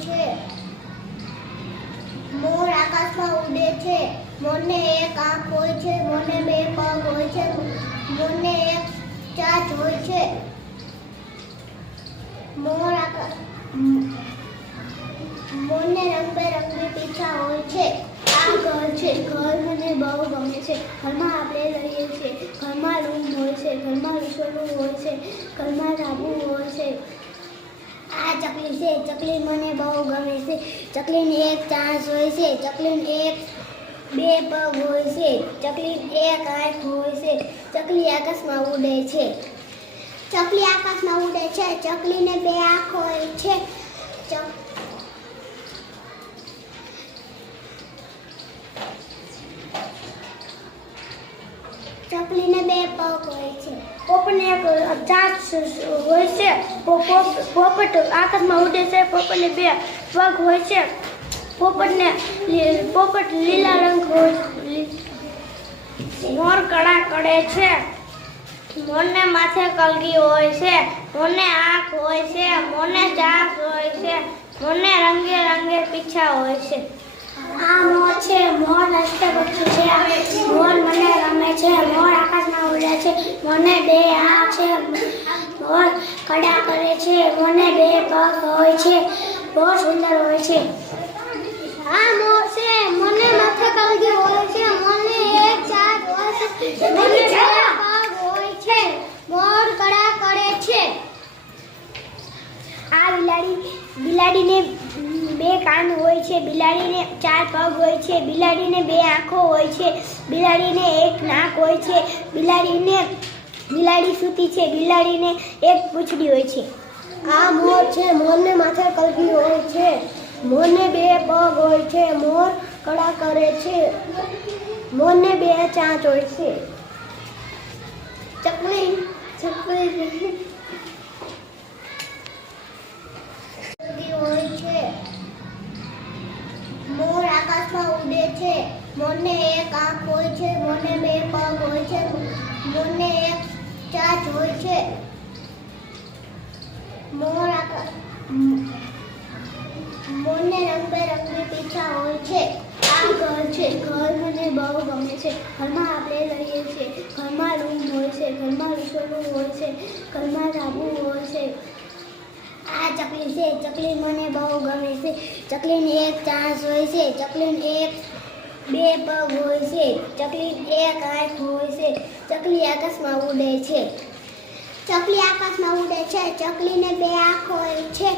છે. મોર આકાશમાં ઉડે છે. મોરને એક આંખ હોય છે. મોરને બે પગ હોય છે. મોરને એક ચાંચ હોય છે. મોરને રંગબેરંગી પીછા હોય છે. આ ઘર છે. ઘર મને બહુ ગમે છે. ઘરમાં આપણે રહીએ છીએ. ઘરમાં રૂમ હોય છે. ઘરમાં રસોડું હોય છે. ઘરમાં ધાબુ હોય છે. આ ચકલી છે. ચકલી મને બહુ ગમે છે. ચકલીને એક ચાંચ હોય છે. ચકલીને બે પગ હોય છે. ચકલીને એક આંખ હોય છે. ચકલી આકાશમાં ઉડે છે. ચકલી આકાશમાં ઉડે છે. ચકલીને બે આંખ હોય છે. ચકલીને બે પગ હોય છે. પોપટને એક ચાંચ હોય છે. પોપટ આકાશમાં ઉડે છે. પોપટને બે પગ હોય છે. પોપટ લીલા રંગ હોય. મોર કળા કરે છે. મોરને માથે કલગી હોય છે. મોરને આંખ હોય છે. મોરને ચાંચ હોય છે. મોરને રંગે રંગે પીછા હોય છે. આ મોર છે. મોર રાષ્ટ્રીય પક્ષી છે. મોર મને ગમે છે. મોર આકાશમાં ઉડે છે. મોરને બે આંખ છે. મોર કળા કરે છે. મોરને બે પગ હોય છે. મોર સુંદર હોય છે. આ મોર છે. મને માથે કલગી હોય છે. મોરને એક ચાંચ હોય છે. મોરને બે પગ હોય છે. મોર કળા કરે છે. આ બિલાડીને બે કાન હોય છે. બિલાડીને ચાર પગ હોય છે. બિલાડીને બે આંખો હોય છે. બિલાડીને એક નાક હોય છે. બિલાડી સૂતી છે. બિલાડીને એક પૂંછડી હોય છે. આ મોર છે. મોરને માથે કલગી હોય છે. મોરને બે પગ હોય છે. મોર કળા કરે છે. મોરને બે ચાંચ હોય છે. ચકલી હોય છે. મોર આકાશમાં ઉડે છે. મોરને એક આંખ હોય છે. મોરને બે પગ હોય છે. મોરને એક ચાંચ હોય છે. મોરને રંગબેરંગી પીછા હોય છે. આ ઘર છે. ઘર મને બહુ ગમે છે. ઘરમાં આપણે રહીએ છીએ. ઘરમાં રૂમ હોય છે. ઘરમાં રસોડું હોય છે. ઘરમાં ધાબુ હોય છે. આ ચકલી છે. ચકલી મને બહુ ગમે છે. ચકલીને એક ચાંચ હોય છે. ચકલીને બે પગ હોય છે. ચકલીને એક આંખ હોય છે. ચકલી આકાશમાં ઉડે છે. ચકલી આકાશમાં ઉડે છે. ચકલીને બે આંખ હોય છે.